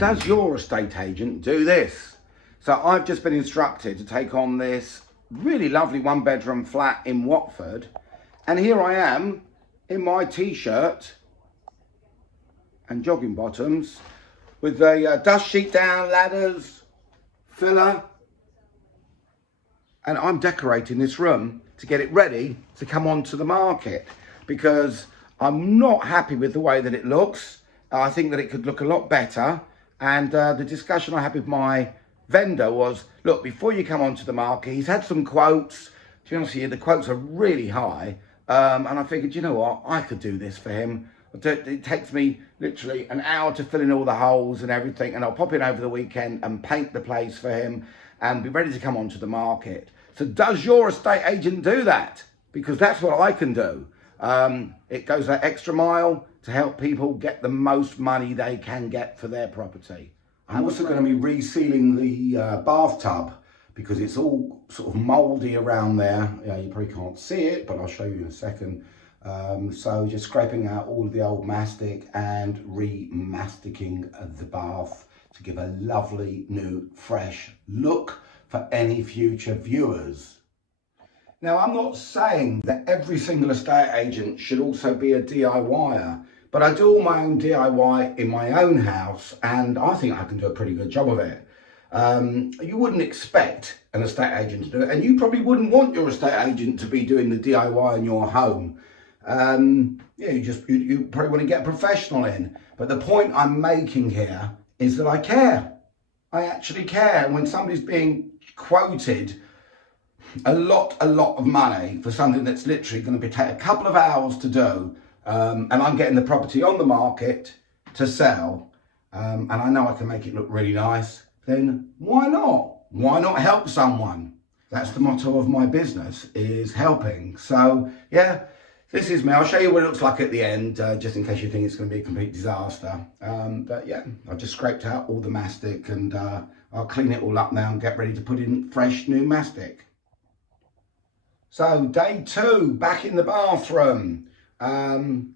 does your estate agent do this? So I've just been instructed to take on this really lovely one-bedroom flat in Watford, and here I am in my t-shirt and jogging bottoms with the dust sheet down, ladders, filler, and I'm decorating this room to get it ready to come onto the market because I'm not happy with the way that it looks. I think that it could look a lot better, and the discussion I had with my vendor was, look, before you come onto the market, he's had some quotes. To be honest with you, the quotes are really high, and I figured, you know what, I could do this for him. It takes me literally an hour to fill in all the holes and everything, and I'll pop in over the weekend and paint the place for him and be ready to come onto the market. So does your estate agent do that? Because that's what I can do. It goes that extra mile to help people get the most money they can get for their property. I'm also going to be resealing the bathtub because it's all sort of mouldy around there. Yeah, you probably can't see it, but I'll show you in a second. So just scraping out all of the old mastic and remasticking the bath to give a lovely new fresh look for any future viewers. Now, I'm not saying that every single estate agent should also be a DIYer, but I do all my own DIY in my own house, and I think I can do a pretty good job of it. You wouldn't expect an estate agent to do it, and you probably wouldn't want your estate agent to be doing the DIY in your home. Yeah, you probably want to get a professional in. But the point I'm making here is that I care. I actually care. And when somebody's being quoted a lot of money for something that's literally going to take a couple of hours to do, and I'm getting the property on the market to sell, and I know I can make it look really nice, then why not? Why not help someone? That's the motto of my business, is helping. So yeah, this is me. I'll show you what it looks like at the end, just in case you think it's going to be a complete disaster. But yeah, I've just scraped out all the mastic, and I'll clean it all up now and get ready to put in fresh new mastic. So day 2, back in the bathroom, and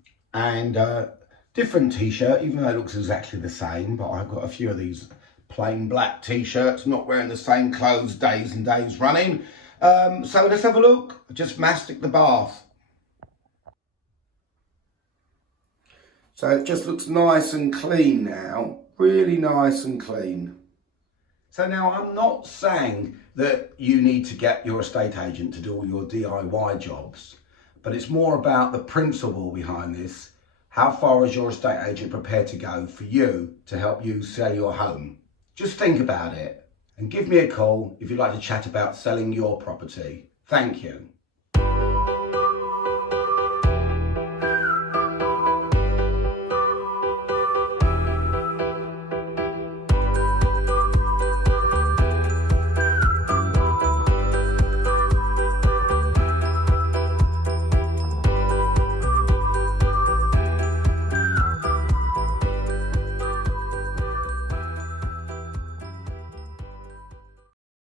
different t-shirt, even though it looks exactly the same, but I've got a few of these plain black t-shirts, not wearing the same clothes days and days running. So let's have a look. Just mastic the bath. So it just looks nice and clean now, really nice and clean. So now I'm not saying that you need to get your estate agent to do all your DIY jobs, but it's more about the principle behind this. How far is your estate agent prepared to go for you to help you sell your home? Just think about it and give me a call if you'd like to chat about selling your property. Thank you.